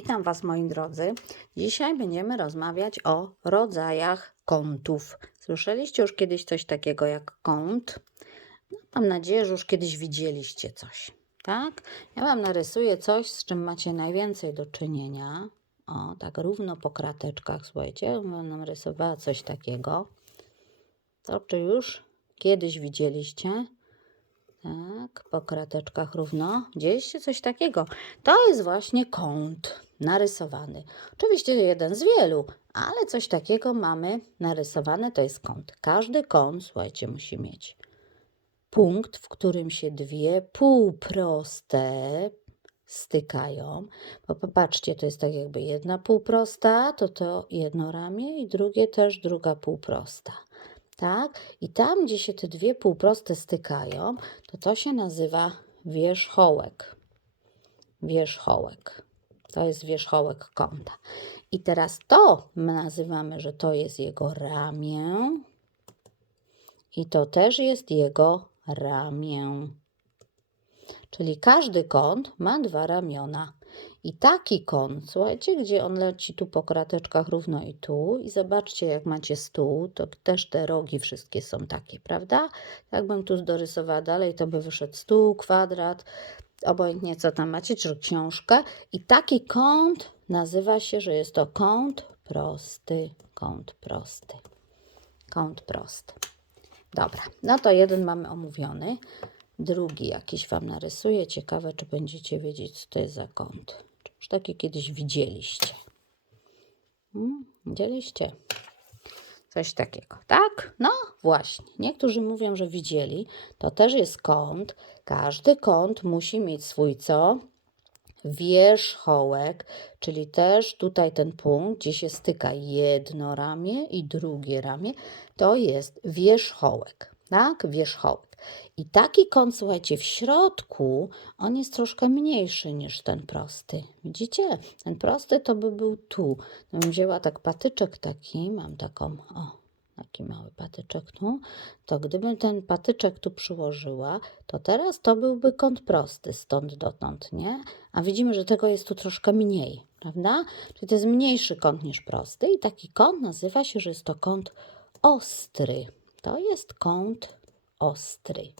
Witam Was moi drodzy. Dzisiaj będziemy rozmawiać o rodzajach kątów. Słyszeliście już kiedyś coś takiego jak kąt? No, mam nadzieję, że już kiedyś widzieliście coś. Tak? Ja Wam narysuję coś, z czym macie najwięcej do czynienia. O, tak równo po krateczkach, słuchajcie, bym nam rysowała coś takiego. To czy już kiedyś widzieliście? Tak, po krateczkach równo. Widzieliście coś takiego? To jest właśnie kąt narysowany. Oczywiście jeden z wielu, ale coś takiego mamy narysowane, to jest kąt. Każdy kąt, słuchajcie, musi mieć punkt, w którym się dwie półproste stykają. Bo popatrzcie, to jest tak jakby jedna półprosta, to to jedno ramię i drugie też druga półprosta. Tak? I tam, gdzie się te dwie półproste stykają, to to się nazywa wierzchołek. Wierzchołek. To jest wierzchołek kąta. I teraz to my nazywamy, że to jest jego ramię. I to też jest jego ramię. Czyli każdy kąt ma dwa ramiona. I taki kąt, słuchajcie, gdzie on leci tu po krateczkach równo i tu. I zobaczcie, jak macie stół, to też te rogi wszystkie są takie, prawda? Jakbym tu dorysowała dalej, to by wyszedł stół, kwadrat, obojętnie co tam macie, czy książkę. I taki kąt nazywa się, że jest to kąt prosty. Kąt prosty. Kąt prosty. Dobra, no to jeden mamy omówiony. Drugi jakiś Wam narysuję. Ciekawe, czy będziecie wiedzieć, co to jest za kąt. Już takie kiedyś widzieliście? Hmm? Widzieliście? Coś takiego, tak? No właśnie. Niektórzy mówią, że widzieli. To też jest kąt. Każdy kąt musi mieć swój co? Wierzchołek, czyli też tutaj ten punkt, gdzie się styka jedno ramię i drugie ramię, to jest wierzchołek, tak? Wierzchołek. I taki kąt, słuchajcie, w środku, on jest troszkę mniejszy niż ten prosty. Widzicie? Ten prosty to by był tu. No bym wzięła tak patyczek taki, mam taką, o, taki mały patyczek tu, to gdybym ten patyczek tu przyłożyła, to teraz to byłby kąt prosty, stąd dotąd, nie? A widzimy, że tego jest tu troszkę mniej, prawda? Czyli to jest mniejszy kąt niż prosty i taki kąt nazywa się, że jest to kąt ostry. To jest kąt ostry.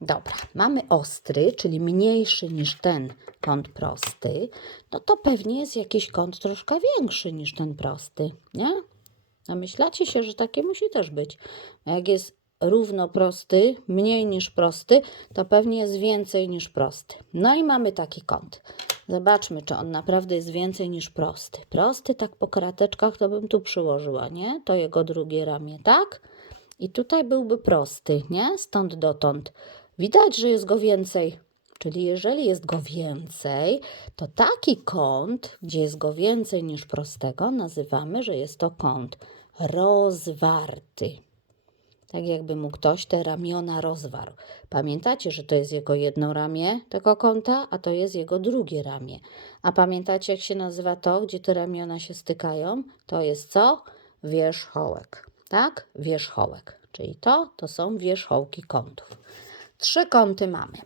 Dobra, mamy ostry, czyli mniejszy niż ten kąt prosty, no to pewnie jest jakiś kąt troszkę większy niż ten prosty, nie? Namyślacie się, że takie musi też być. Jak jest równo prosty, mniej niż prosty, to pewnie jest więcej niż prosty. No i mamy taki kąt. Zobaczmy, czy on naprawdę jest więcej niż prosty. Prosty, tak po krateczkach, to bym tu przyłożyła, nie? To jego drugie ramię, tak? I tutaj byłby prosty, nie? Stąd dotąd. Widać, że jest go więcej. Czyli jeżeli jest go więcej, to taki kąt, gdzie jest go więcej niż prostego, nazywamy, że jest to kąt rozwarty. Tak jakby mu ktoś te ramiona rozwarł. Pamiętacie, że to jest jego jedno ramię tego kąta, a to jest jego drugie ramię. A pamiętacie, jak się nazywa to, gdzie te ramiona się stykają? To jest co? Wierzchołek. Tak? Wierzchołek. Czyli to, to są wierzchołki kątów. Trzy kąty mamy.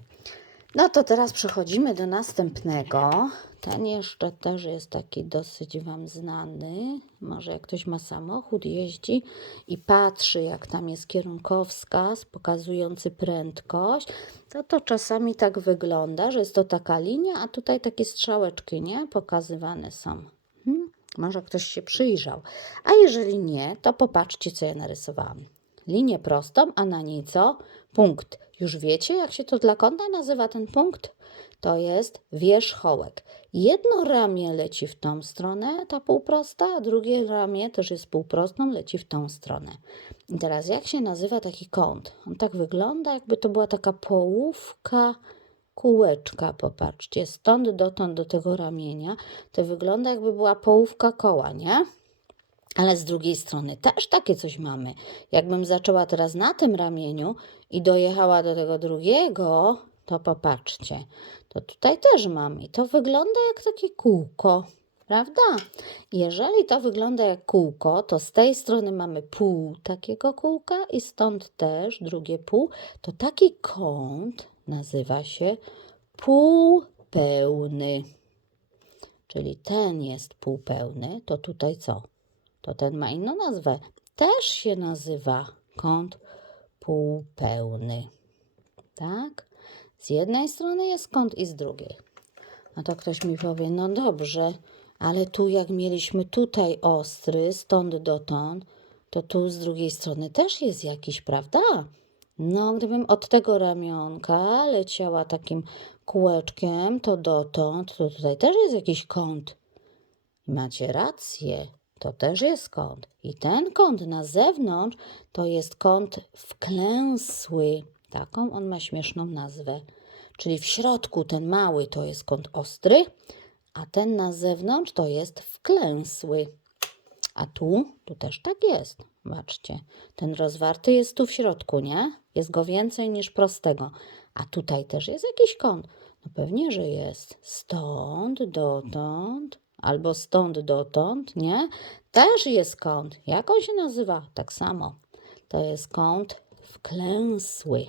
No to teraz przechodzimy do następnego. Ten jeszcze też jest taki dosyć Wam znany. Może jak ktoś ma samochód, jeździ i patrzy, jak tam jest kierunkowskaz pokazujący prędkość, to to czasami tak wygląda, że jest to taka linia, a tutaj takie strzałeczki, nie? Pokazywane są. Może ktoś się przyjrzał. A jeżeli nie, to popatrzcie, co ja narysowałam. Linię prostą, a na niej co? Punkt. Już wiecie, jak się to dla kąta nazywa ten punkt? To jest wierzchołek. Jedno ramię leci w tą stronę, ta półprosta, a drugie ramię też jest półprostą, leci w tą stronę. I teraz jak się nazywa taki kąt? On tak wygląda, jakby to była taka połówka kółeczka, popatrzcie, stąd dotąd do tego ramienia, to wygląda jakby była połówka koła, nie? Ale z drugiej strony też takie coś mamy. Jakbym zaczęła teraz na tym ramieniu i dojechała do tego drugiego, to popatrzcie, to tutaj też mamy. To wygląda jak takie kółko, prawda? Jeżeli to wygląda jak kółko, to z tej strony mamy pół takiego kółka i stąd też drugie pół. To taki kąt nazywa się półpełny. czyli ten jest półpełny, to tutaj co? To ten ma inną nazwę. Też się nazywa kąt półpełny. Tak? Z jednej strony jest kąt i z drugiej. No to ktoś mi powie, no dobrze, ale tu jak mieliśmy tutaj ostry, stąd dotąd, to tu z drugiej strony też jest jakiś, prawda? No, gdybym od tego ramionka leciała takim kółeczkiem, to dotąd, to tutaj też jest jakiś kąt. Macie rację, to też jest kąt. I ten kąt na zewnątrz to jest kąt wklęsły. Taką on ma śmieszną nazwę. Czyli w środku ten mały to jest kąt ostry, a ten na zewnątrz to jest wklęsły. A tu, tu też tak jest. Zobaczcie, ten rozwarty jest tu w środku, nie? Jest go więcej niż prostego. A tutaj też jest jakiś kąt. No pewnie, że jest. Stąd dotąd, albo stąd dotąd, nie? Też jest kąt. Jak on się nazywa? Tak samo. To jest kąt wklęsły.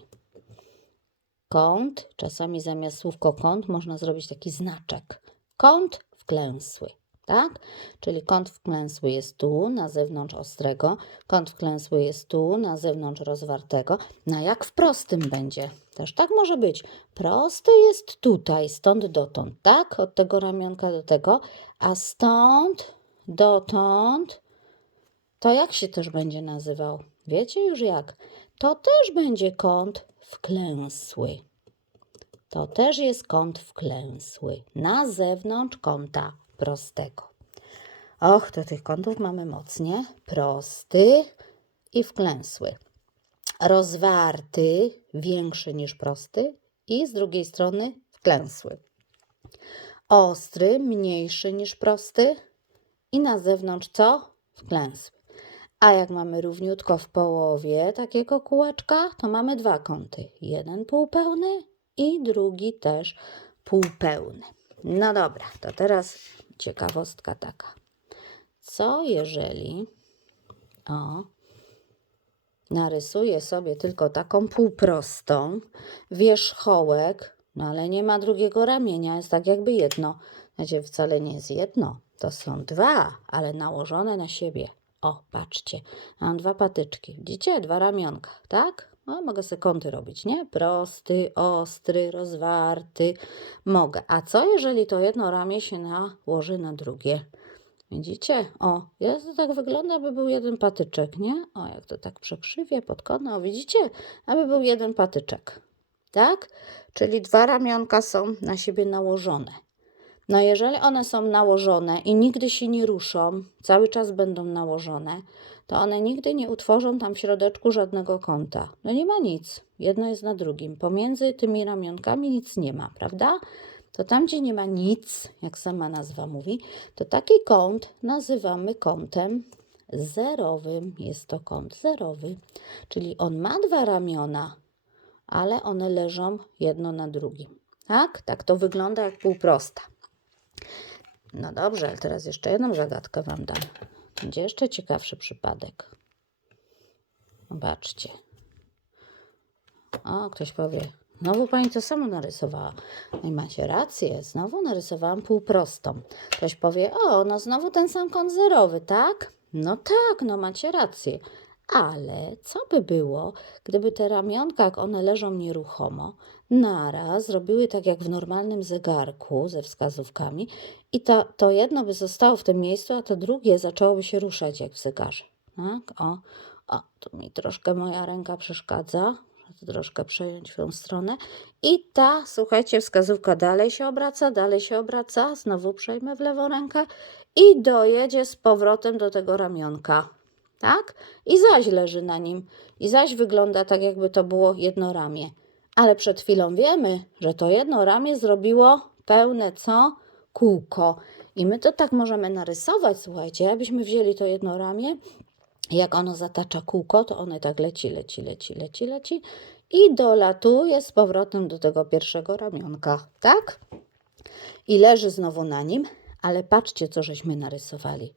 Kąt, czasami zamiast słówko kąt można zrobić taki znaczek. Kąt wklęsły, tak? Czyli kąt wklęsły jest tu, na zewnątrz ostrego, kąt wklęsły jest tu, na zewnątrz rozwartego. No a jak w prostym będzie? Też tak może być. Prosty jest tutaj, stąd dotąd, tak? Od tego ramionka do tego, a stąd dotąd to jak się też będzie nazywał? Wiecie już jak? To też będzie kąt wklęsły. To też jest kąt wklęsły. Na zewnątrz kąta prostego. Och, to tych kątów mamy mocnie. Prosty i wklęsły. Rozwarty, większy niż prosty i z drugiej strony wklęsły. Ostry, mniejszy niż prosty i na zewnątrz co? Wklęsły. A jak mamy równiutko w połowie takiego kółeczka, to mamy dwa kąty. Jeden półpełny i drugi też półpełny. No dobra, to teraz ciekawostka taka. Co jeżeli o narysuję sobie tylko taką półprostą wierzchołek, no ale nie ma drugiego ramienia, jest tak jakby jedno. Znaczy wcale nie jest jedno, to są dwa, ale nałożone na siebie. O, patrzcie, mam dwa patyczki. Widzicie? Dwa ramionka, tak? No, mogę sobie kąty robić, nie? Prosty, ostry, rozwarty. Mogę. A co jeżeli to jedno ramię się nałoży na drugie? Widzicie? O, jest to tak wygląda, aby był jeden patyczek, nie? O, jak to tak przekrzywie pod kątem. O, widzicie? Aby był jeden patyczek. Tak? Czyli dwa ramionka są na siebie nałożone. No jeżeli one są nałożone i nigdy się nie ruszą, cały czas będą nałożone, to one nigdy nie utworzą tam w środeczku żadnego kąta. No nie ma nic. Jedno jest na drugim. Pomiędzy tymi ramionkami nic nie ma, prawda? To tam, gdzie nie ma nic, jak sama nazwa mówi, to taki kąt nazywamy kątem zerowym. Jest to kąt zerowy, czyli on ma dwa ramiona, ale one leżą jedno na drugim. Tak? Tak to wygląda jak półprosta. No dobrze, ale teraz jeszcze jedną zagadkę Wam dam. Będzie jeszcze ciekawszy przypadek. Zobaczcie. O, ktoś powie, znowu Pani to samo narysowała. No i macie rację, znowu narysowałam półprostą. Ktoś powie, o, no znowu ten sam kąt zerowy, tak? No tak, no macie rację. Ale co by było, gdyby te ramionka, jak one leżą nieruchomo, naraz zrobiły tak jak w normalnym zegarku ze wskazówkami i to, to jedno by zostało w tym miejscu, a to drugie zaczęłoby się ruszać jak w zegarze. Tak? O, o, tu mi troszkę moja ręka przeszkadza. Troszkę przejąć w tą stronę. I ta, słuchajcie, wskazówka dalej się obraca, dalej się obraca. Znowu przejmę w lewą rękę i dojedzie z powrotem do tego ramionka tak? I zaś leży na nim. I zaś wygląda tak, jakby to było jedno ramię. Ale przed chwilą wiemy, że to jedno ramię zrobiło pełne co? Kółko. I my to tak możemy narysować, słuchajcie, jakbyśmy wzięli to jedno ramię, jak ono zatacza kółko, to one tak leci, leci, leci, leci, leci i dolatuje z powrotem do tego pierwszego ramionka, tak? I leży znowu na nim, ale patrzcie, co żeśmy narysowali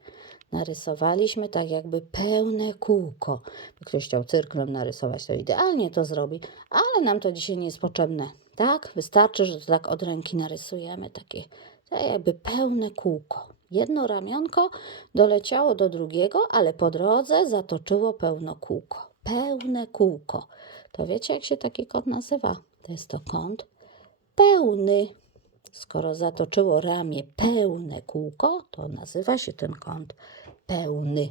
narysowaliśmy tak jakby pełne kółko. Ktoś chciał cyrklem narysować, to idealnie to zrobi, ale nam to dzisiaj nie jest potrzebne. Tak? Wystarczy, że to tak od ręki narysujemy takie To jakby pełne kółko. Jedno ramionko doleciało do drugiego, ale po drodze zatoczyło pełno kółko. Pełne kółko. To wiecie, jak się taki kąt nazywa? To jest to kąt pełny. Skoro zatoczyło ramię pełne kółko, to nazywa się ten kąt pełny.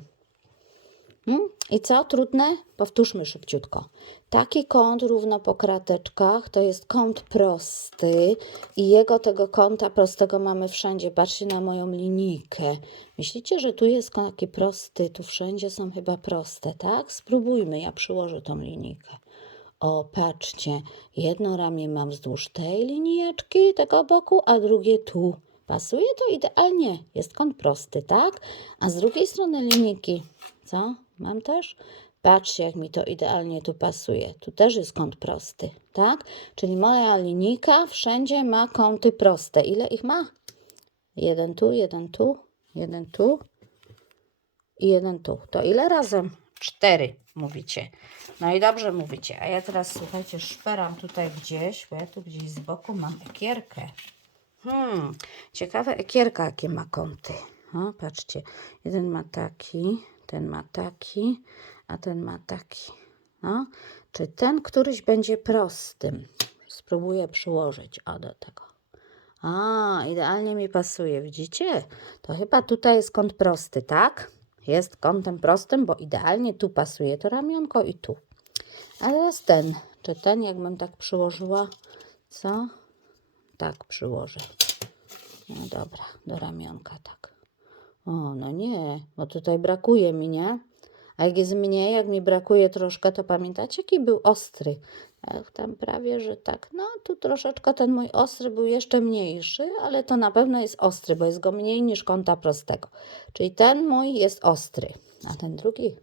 Hmm? I co? Trudne? Powtórzmy szybciutko. Taki kąt równo po krateczkach to jest kąt prosty i jego tego kąta prostego mamy wszędzie. Patrzcie na moją linijkę. Myślicie, że tu jest taki prosty? Tu wszędzie są chyba proste, tak? Spróbujmy, ja przyłożę tą linijkę. O, patrzcie, jedno ramię mam wzdłuż tej linijeczki, tego boku, a drugie tu. Pasuje to idealnie, jest kąt prosty, tak? A z drugiej strony linijki, co? Mam też? Patrzcie, jak mi to idealnie tu pasuje. Tu też jest kąt prosty, tak? Czyli moja linijka wszędzie ma kąty proste. Ile ich ma? Jeden tu, jeden tu, jeden tu i jeden tu. To ile razem? Cztery, mówicie. No i dobrze mówicie. A ja teraz, słuchajcie, szperam tutaj gdzieś, bo ja tu gdzieś z boku mam ekierkę. Hmm, ciekawe ekierka, jakie ma kąty. O, patrzcie, jeden ma taki, ten ma taki, a ten ma taki. No, czy ten któryś będzie prostym? Spróbuję przyłożyć o do tego. A, idealnie mi pasuje, widzicie? To chyba tutaj jest kąt prosty, tak? Jest kątem prostym, bo idealnie tu pasuje to ramionko i tu. A teraz ten. Czy ten, jakbym tak przyłożyła, co? Tak przyłożę. No dobra, do ramionka tak. O, no nie, bo tutaj brakuje mi, nie? A jak jest mniej, jak mi brakuje troszkę, to pamiętacie, jaki był ostry? Tam prawie, że tak. No, tu troszeczkę ten mój ostry był jeszcze mniejszy, ale to na pewno jest ostry, bo jest go mniej niż kąta prostego. Czyli ten mój jest ostry, a ten drugi,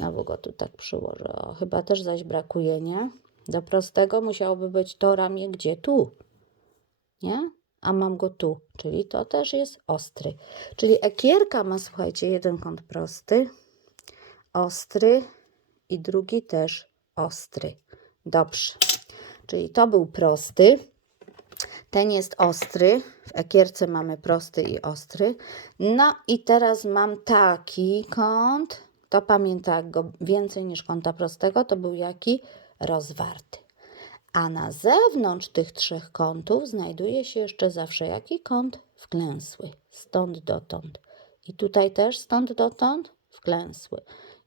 no bo go tu tak przyłożę. O, chyba też zaś brakuje, nie? Do prostego musiałoby być to ramię gdzie? Tu, nie? A mam go tu, czyli to też jest ostry. Czyli ekierka ma, słuchajcie, jeden kąt prosty, ostry i drugi też ostry. Dobrze. Czyli to był prosty. Ten jest ostry. W ekierce mamy prosty i ostry. No i teraz mam taki kąt. To pamięta, jak go więcej niż kąta prostego, to był jaki? Rozwarty. A na zewnątrz tych trzech kątów znajduje się jeszcze zawsze jaki kąt? Wklęsły. Stąd dotąd. I tutaj też stąd dotąd? Wklęsły.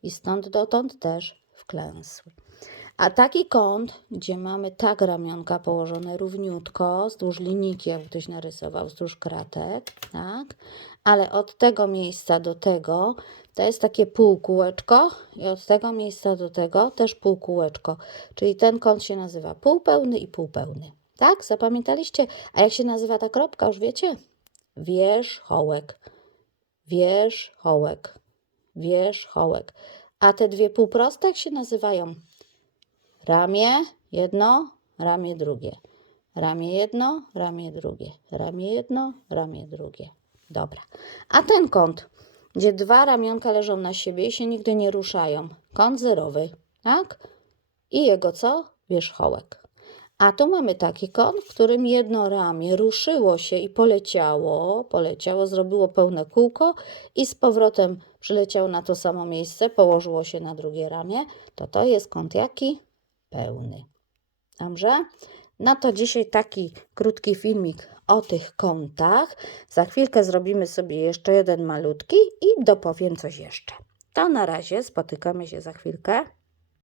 I stąd dotąd też wklęsły. A taki kąt, gdzie mamy tak ramionka położone równiutko, wzdłuż linijki, jak ktoś narysował, wzdłuż kratek, tak? Ale od tego miejsca do tego to jest takie półkółeczko i od tego miejsca do tego też półkółeczko. Czyli ten kąt się nazywa półpełny i półpełny. Tak? Zapamiętaliście? A jak się nazywa ta kropka, już wiecie? Wierzchołek. Wierzchołek. Wierzchołek. A te dwie półproste jak się nazywają? Ramię jedno, ramię drugie. Ramię jedno, ramię drugie. Ramię jedno, ramię drugie. Dobra. A ten kąt, gdzie dwa ramionka leżą na siebie i się nigdy nie ruszają. Kąt zerowy, tak? I jego co? Wierzchołek. A tu mamy taki kąt, w którym jedno ramię ruszyło się i poleciało, poleciało, zrobiło pełne kółko i z powrotem przyleciało na to samo miejsce, położyło się na drugie ramię. To to jest kąt jaki? Pełny. Dobrze? No to dzisiaj taki krótki filmik o tych kątach. Za chwilkę zrobimy sobie jeszcze jeden malutki i dopowiem coś jeszcze. To na razie, spotykamy się za chwilkę.